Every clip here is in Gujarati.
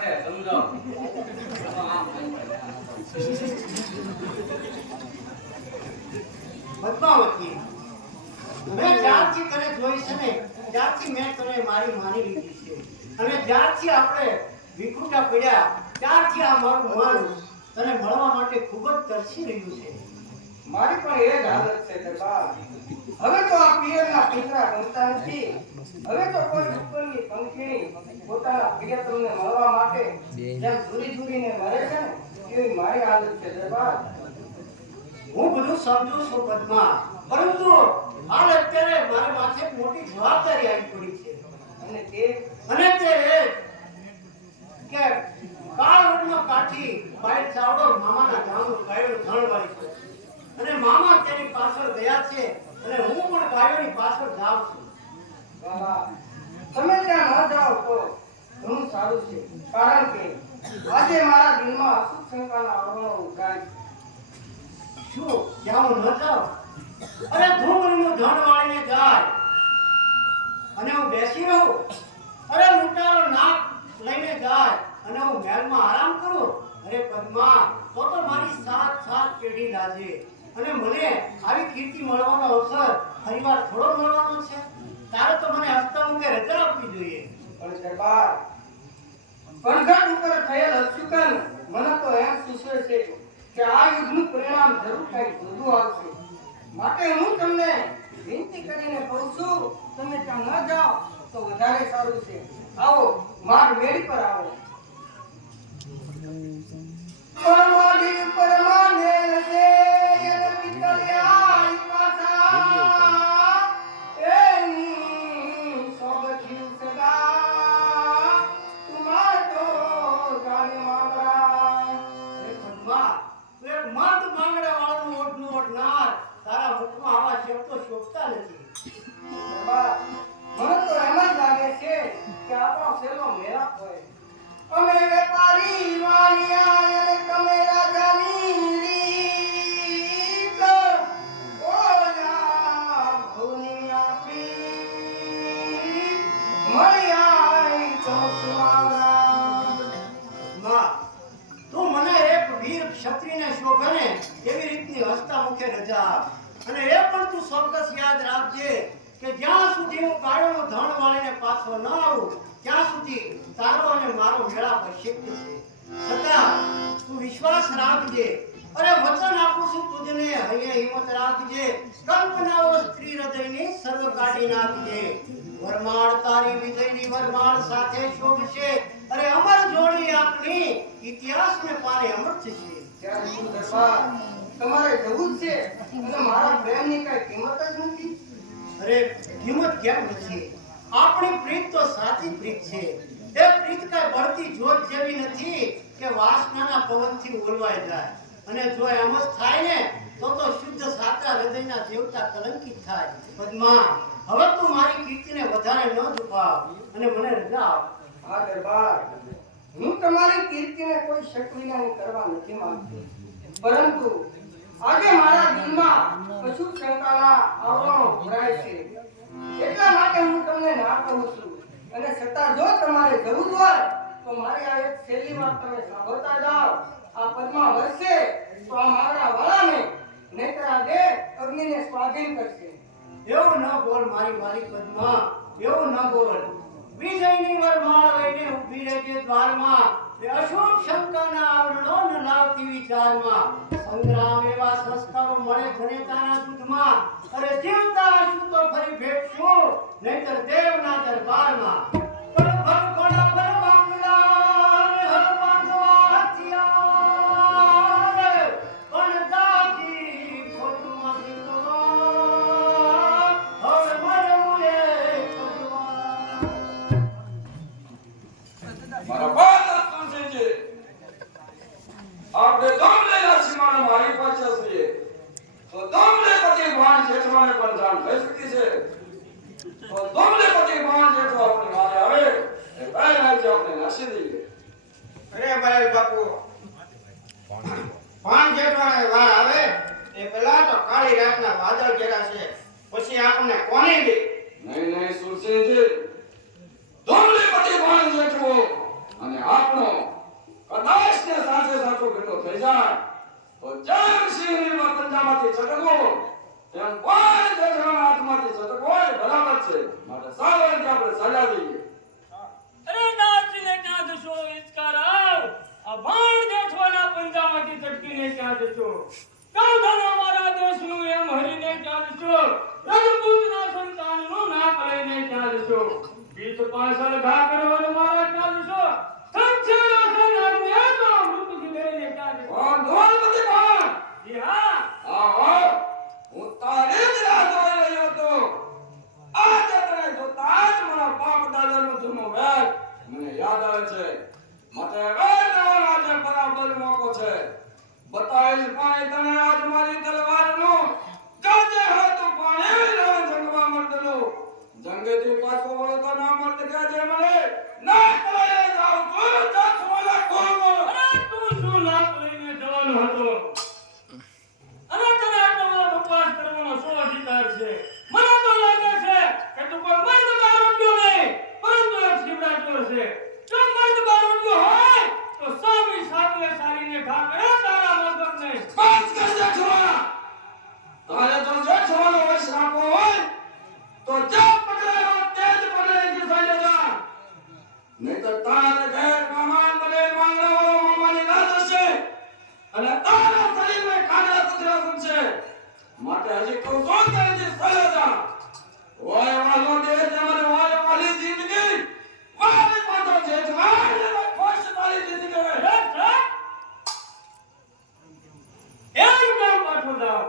છે સમજો પદ્માવતી મેં જ્યારથી તને જોઈ છે ને ત્યારથી મેં તને મારી માની લીધી છે અને જ્યારથી આપણે વિખૂટા પડ્યા ત્યારથી આ મારું મન તને મળવા માટે ખૂબ જ તરસી રહ્યું છે. મારી પણ એ જ હાલત છે દરબાર. હવે તો આ પિયરના પિતરા ગમતા નથી. હવે તો કોઈ ઉપરની પંખી પોતાના પ્રિયતમને મળવા માટે જેમ ઝૂરી મરે છે ને એવી મારી હાલત છે દરબાર. હું બધું સમજુ છું પદ્મા, પરંતુ હાલ અત્યારે મારા માથે એક મોટી જવાબદારી આવી પડી છે અને તે કે કાળવડનો કાઠી બાઈ ચાવડો મામાના ગામનું ગાયોનું ધણ વાળી છે અને મામા તેની પાછળ ગયા છે અને હું પણ ગાયોની પાછળ જાઉં છું. બાબા તમે ત્યાં ન જાઓ તો ઘણું સારું છે, કારણ કે આજે મારા દિલમાં અશુભ શંકાના આવરણો ઉગાય છે. શું ત્યાં હું ન જાઉં? અરે ધૂમરીનું ધણ વાળીને જાય અને હું બેસી રહું? અરે લૂંટારો નાક લઈને જાય અને હું મહેલમાં આરામ કરું? અરે પદ્મા, તો મારી સાત પેઢી લાજે અને મને આવી કીર્તિ મળવાનો અવસર ફરીવાર થોડો મળવાનો છે. તારે તો મને હસતા મુખે રજા આપવી જોઈએ. પણ દરબાર, પણઘટ ઉપર થયેલ અપશુકન મને તો એમ સૂચવે છે કે આ યુદ્ધનું પરિણામ જરૂર કંઈક જુદું આવશે. માટે હું તમને વિનંતી કરીને કહું છું, તમે ત્યાં ન જાઓ તો વધારે સારું છે. આવો, માર્ગ મેળી પર આવો. પરમાડી પરમાનેલ છે યન પિતળિયા પાછા એની સોગઠી સદા તુમાર તો જાણે માંગરા. અરે પદ્મા, તું એક મર્દ માંગડા વાળાનું ઓઢનું ઓઢનાર, તારા મુખમાં આવા શબ્દો શોભતા નથી. દરબાર, મને તો એમ જ લાગે છે કે આપણો છેલ્લો મેળાપ હોય. અમે વેપારી વાણિયા અને તમે રાજાની રીત ઓલા ભૂની આપી મળી આઈ તો સુવાવરા. માં, તું મને એક વીર ક્ષત્રિયને શોભે ને એવી રીતની હસતા મુખે રજા આપ. અને એ પણ તું ચોક્કસ યાદ રાખજે કે જ્યાં સુધી હું ગાયોનું ધણ વાળીને પાછો ન આવું ત્યાં સુધી તારો અને મારો મેળાપ અશક્ય છે. છતાં તું વિશ્વાસ રાખજે. અરે વચન આપું છું તુજને, હૈયે હિંમત રાખજે. કલ્પનાઓ સ્ત્રી હૃદયની સર્વ કાઢી નાખજે. વરમાળ તારી વિજયની વરમાળ સાથે શોભશે. અરે અમર જોડી આપની ઇતિહાસને પારે અમર થશે. ત્યારે શું દરબાર, તમારે જવું જ છે અને મારા પ્રેમની કઈ કિંમત જ નથી? અરે કિંમત કેમ નથી? આપણી પ્રીત તો સાચી પ્રીત છે. એ પ્રીત કઈ બળતી જોત જેવી નથી કે વાસનાના પવનથી ઓલવાઈ જાય. અને જો એમ જ થાય ને તો શુદ્ધ સાચા હૃદયના દેવતા કલંકિત થાય. પદ્મા, હવે તું મારી કીર્તિને વધારે ન દુભાવ અને મને રજા આપ. હા દરબાર, હું તમારી કીર્તિને કોઈ શક વિનાની કરવા નથી માંગતો, પરંતુ આજે મારા દિલમાં કશું શંકાના આવરણો ભરાય છે. એટલા માટે હું તમને ના કહું છું. અને છતાં જો તમારે જવું હોય તો મારી આ એક છેલ્લી વાત તમે સાંભળતા જાઓ. આ પદ્મા વરસે તો આ મારા વાળાને, નહીતર આ દેહ અગ્નિને સ્વાધીન કરશે. એવું ન બોલ મારી વાલી પદ્મા, એવું ન બોલ. વિજયની વરમાળ લઈને ઊભી રહેજે દ્વારમાં. એ અશુભ શંકાના આવરણો ન લાવતી વિચારમાં. સંગ્રામ એવા સંસ્કારો મળે જનેતાના દૂધમાં. અરે જીવતા હશું તો ફરી ભેટશું, નહીતર દેવના દરબારમાં. પણ ભરખોડા પર વાંગલા હર બાંધવા હથિયાર. પણ દાગી ખોટમાં જીતવા હર મરવું એ ખજવાર. મારા બાદ તુલસીજી, આપણે દોમલેના સીમાને મારી પાસે છીએ તો દોમલેપતિ ભાણ જેઠવાને પણ જાણ થઈ શકી છે. તો દોમલેપતિ ભાણ જેઠો આપણી મારે આવે એ પહેલા જ આપણે નાસી દઈએ. અરે ભાઈ બાપુ, પાન જેઠવાને વાર આવે એ પેલા તો કાળી રાતના વાદળ ઘેરા છે, પછી આપણને કોને દે? નહીં સુરસિંહજી, દોમલેપતિ ભાણ જેઠવો અને આપણો ચાલશો. કૌધન અમારા દેશનું એમ હરીને ચાલશો. રજપૂતના સંતાનનું નાક લઈને ચાલશો. પીઠ પાછળ ઘા કરવાનું મારા ચાલશો. સંસાર સેનાને તો મૃત્યુથી લઈને ચાલશો. ધોળપતિ ભાણ જી હા. આવો હું તારી જ રાહ જોઈ રહ્યો હતો. આ ચક્રે જોતા જ મારા બાપ દાદાનો જૂનો વેર મને યાદ આવે છે. માટે હવે નવો આજે બરાબર મોકો છે. બતાવીશ પાણી તને આજ મારી તલવારનું. જાજે હતું પાણી રણ જંગમાં મર્દનું. જંગેથી પાછો વળો તો ના મર્દ કહેજે મને. ના કરાય જાઉં છું જસ મને કોમો. અરે તું શું નાક લઈને જવાનો હતો? અને તને આટલો બધો બકવાસ કરવાનો શો અધિકાર છે? મને તો લાગે છે કે તું કોઈ મર્દ બારોટિયો નહીં, પરંતુ એક શિવડા ચોર છે. જો મર્દ બારોટિયો હોય તો સામી સાતવે સારીને ઘા કરે તારા મગજને. બસ કરજે છોરા. તારે જો જેઠવાનો વશ રાખવો હોય તો જા પકડાયો તેજ પકડી થઈ જજા. નહીંતર તારે ઘેર મહેમાન બને માંગણાવાળો મામાની ના થશે અને તારા શરીરમાં કાંડા કૂતરા બનશે. માટે હજી કહું છું કે હજી સહી જા. ઓય વાલો દેહ મને વાય વાલી જિંદગી વાલી પાછો જેઠ વાય ખુશ તારી જિંદગી. એમ કેમ પાછો જાઓ?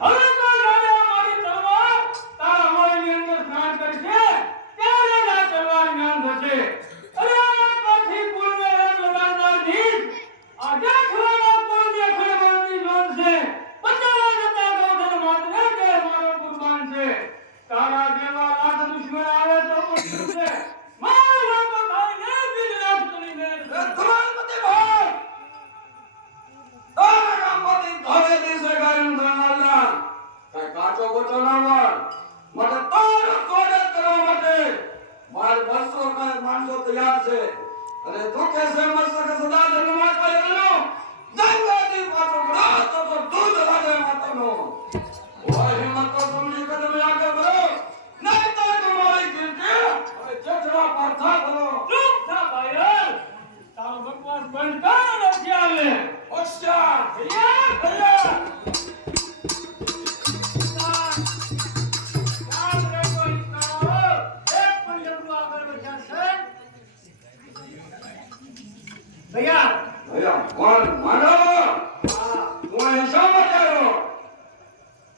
હવે તો જાણે મારી તલવાર તારા મોઢની અંદર સ્નાન કરશે ત્યારે જ આ તલવાર જ્ઞાન થશે. અરે કાઠી કુળને એક લગાડનાર ધીર આ જેઠવાના કુળને ખડબાની જોન છે. બચાવવા જતા ગૌધન માતને તે મારો કુરબાન છે. તારા જેવા લાખ દુશ્મન આવે તો પણ છે. મારો લોકો થાઈને બિલ લાખ તણી મેર છે. ધોળપતિ ભાણ તારા ગામમાંથી ઘરે દિવસે ગાયનું ધણાલા કઈ કાચો ગોચો ના મળ. માટે તારું સ્વાગત કરવા માટે મારે 200 કઈ માણસો તૈયાર છે. અને તું કેસે મસ્ત કે સદા ધર્મમાં કરેલો જંગલથી પાછો પડો તો દૂધ લાગે માતાનો. ઓય હિંમત તો સમજી કે તમે આગળ વધો. નહીં તો તમારી કીર્તિ હવે ચચરા પાછા કરો. ચૂપ થા ભાઈઓ. તારો બકવાસ બંધ કર અને ચાલ લે. હોશિયાર ભૈયા ભૈયા યાદ રાખો ઇસ્કારો. એક પણ ડગલું આગળ વધ્યા છે. ભૈયા ભૈયા કોણ માનો હા તું અહીં શા માટે આવ્યો?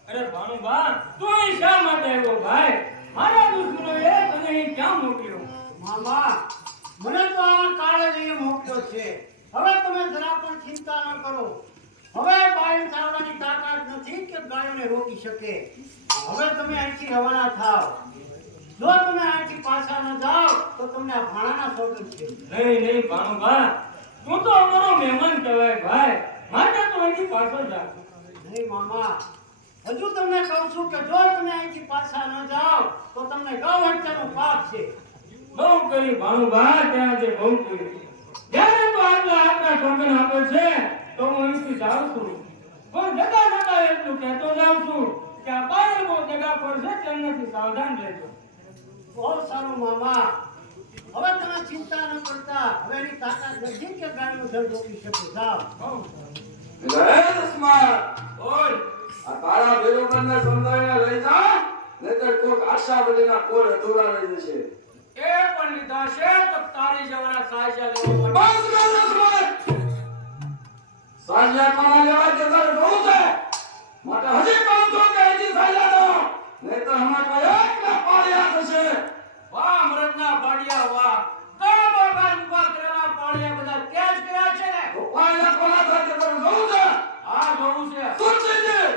અરે ભાણુભા તું અહીં શા માટે આવ્યો ભાઈ? મારા દુશ્મનોએ તને અહીં ક્યાં મોકલ્યો? મામા મને તો આ કાળે જ અહીંયા મોકલ્યો છે. હવે તમે જરા પણ ચિંતા ન કરો. હવે બાયણ ચાવવાની તાકાત નથી કે ગાયોને રોકી શકે. હવે તમે અહીંથી રવાના થાવ. જો તમે અહીંથી પાછા ન જાઓ તો તમને આ ભાણાના સોગંદ છે. નહીં નહીં ભાણુભા તું તો અમારો મહેમાન કહેવાય ભાઈ. માટે તું અહીંથી પાછો જા. નહીં મામા હજુ તમને કહું છું કે જો તમે અહીંથી પાછા ન જાઓ તો તમને ગૌ હત્યાનું પાપ છે. બહુ કરી ભાણુભા ત્યાં જે બહુ કરી. જ્યારે તું આટલા સોગન આપે છે તો હું અહીંથી જાઉં છું. પણ જતા જતા એટલું કહેતો જાઉં છું કે આ બાયર બહુ જગા પર છે તેમનાથી સાવધાન રહેજો. બહુ સારું મામા. હવે તમે ચિંતા ન કરતા. હવે એની તાકાત નથી કે ગાયનું ધડ રોકી શકે. જાઓ. જય દુશ્મન ઓય આ તારા બેરોબરને સમજાવીને લઈ જા. નહીંતર કોક આશાવલીના કોળ અધૂરા રહી જશે. એ પણ લીધા છે તો તારી જવાના સાજા લેવા બસ કર દુશ્મન. સાંજ્યા કોના લેવા તે તારે જોવું છે. માટે હજી કહું છું કે હજી સાંજ્યા દો. નહીંતર હમણાં કોઈ એકલા પાળિયા થશે. વાહ મરદના પાડિયા વાહ. ઘણા ભગવાન ઉભા કરેલા પાડિયા બધા કેસ કર્યા છે ને. તો પાળિયા કોના થાય તે તારે જોવું છે. આ જોવું છે. સુરજીજી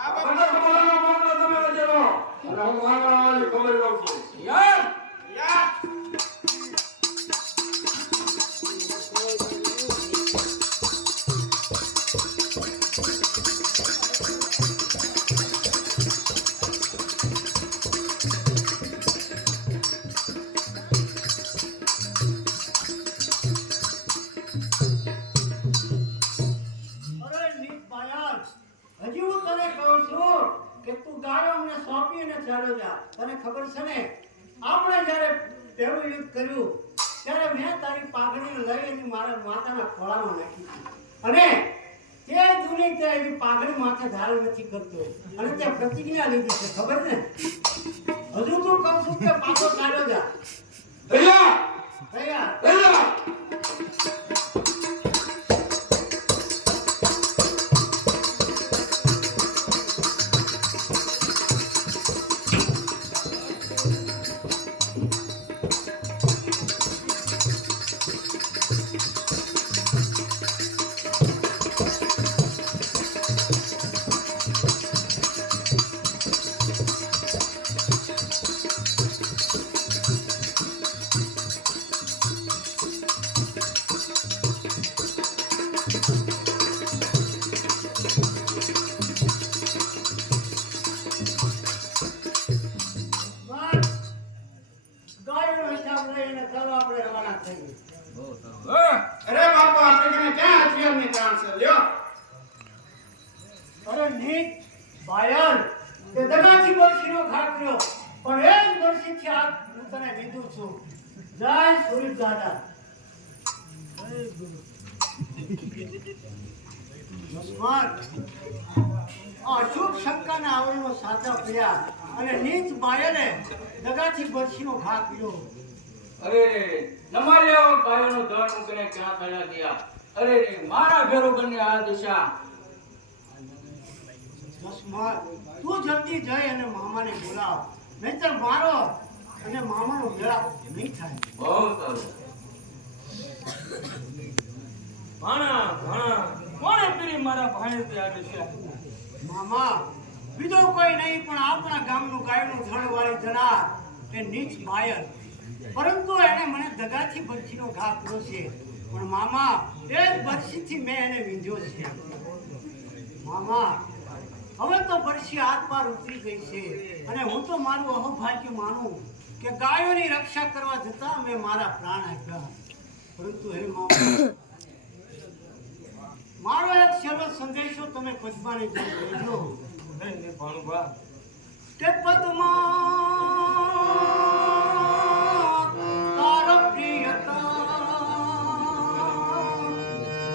આ બધા તમારા મામલા તમે વચ્ચે રહો. અને હું માંગણાવાળી ખબર લઉં છું. યાર અરે નીત બાયણ, હજી હું તને કહું છું કે તું ગાયો અમને સોંપી અને ચાલ્યો જા. તને ખબર છે ને આપણે જ્યારે પહેલું યુદ્ધ કર્યું ત્યારે મેં તારી પાઘડી લઈ અને મારા માતાના ખોળામાં નાખી હતી. અને તે દુની તે એવી પાઘડી માથે ધારણ નથી કરતો અને તે પ્રતિજ્ઞા લીધી છે ખબર ને હજુ તું કહું છું કે પાછો ચાલ્યો જા ભૈયા તૈયાર ભૈયા ગાયનો હિસાબ લઈને ચાલો આપણે રવાના થઈએ અરે બાપા આપણે ક્યાં હથિયારની કામ છે લ્યો અરે નીત બાયર તે દગાથી બરસીનો ઘા કર્યો પણ એ જ બરસીથી આ હું તને લીધું છું જય સૂર્ય દાદા મસ્માર અશુભ શંકાના આવરણો સાચા પડ્યા અને નીચ બાયરે દગાથી બરસીનો ઘા કર્યો અરે રે નમાલ્યો ગાયોનો ધણ મૂકીને ક્યાં ચાલ્યા ગયા અરે રે મારા ભેરોબરની આ દિશા મસ્માર તું જલ્દી જઈ અને મામાને બોલાવ નહીતર મારો અને મામાનો મેળાપ નહીં થાય બહુ સારું ભાણા ભાણા કોણે પીરી મારા ભાઈ ત્યાં દિશા મામા બીજો કોઈ નહીં પણ આપણા ગામનું ગાયનું ધણ વાળી જનાર એ નીચ બાયર પરંતુ એને મને દગાથી બરછીનો ઘા કર્યો છે પણ મામા એ જ બરછીથી મેં એને વીંધ્યો છે મામા હવે તો બરછી હાથ પાર ઉતરી ગઈ છે અને હું તો મારું અહોભાગ્ય માનું કે ગાયોની રક્ષા કરવા જતા મેં મારા પ્રાણ આપ્યા પરંતુ હે મામા મારો એક છેલ્લો સંદેશો તમે પદ્માને દેજો કે પદ્મા તારા પ્રિયતા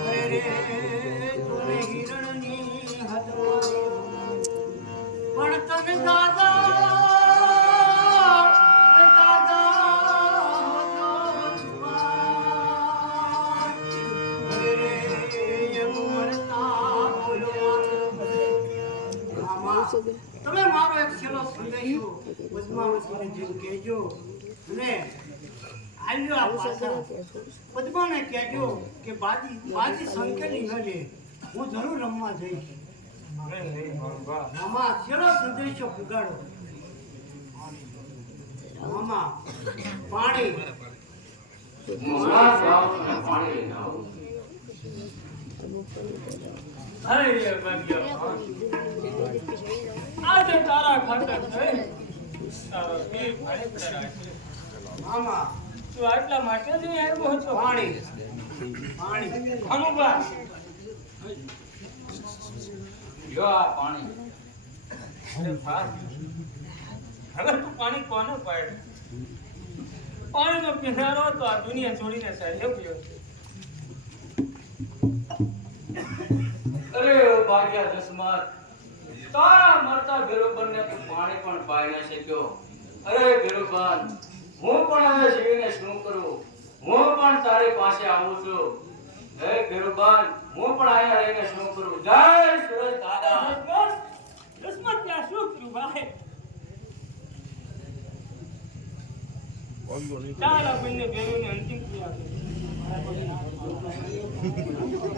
અરે રે તોને હિરણની હદમાં પણ તને તમે મારો એક છેલ્લો સંદેશો પદ્માવતીને જેમ કહેજો અને આલ્યો આ પાછા પદ્માને કહેજો કે બાજી સંકેલી ન લે હું જરૂર રમવા જઈશ મામા છેલ્લો સંદેશો પુગાડો મામા પાણી પાણી લઈને આવું અરે રે ભાગ્યા આજે તારા ખાતર છે તારો પીર ભાઈ રાખે મામા તું આટલા માટે જ આવ્યો હતો પાણી અનુભવ યો આ પાણી અરે ભાર હવે તું પાણી કોને પાડે પાણીનો પીનારો તો આ દુનિયા છોડીને ચાલ્યો ગયો અરે ભાગ્યા જસમત તારા મરતા ભેરોબનને તું પાણી પણ પાઈ ન શક્યો અરે ભેરોબન હું પણ હવે જીવીને શું કરું હું પણ તારી પાસે આવું છું હે ભેરોબન હું પણ અહીંયા રહીને શું કરું જય સૂરજ દાદા જસમત ત્યાં શું કર્યું ભાઈ ચાલ આપણને ભેરોને અંતિમ ક્રિયા કરી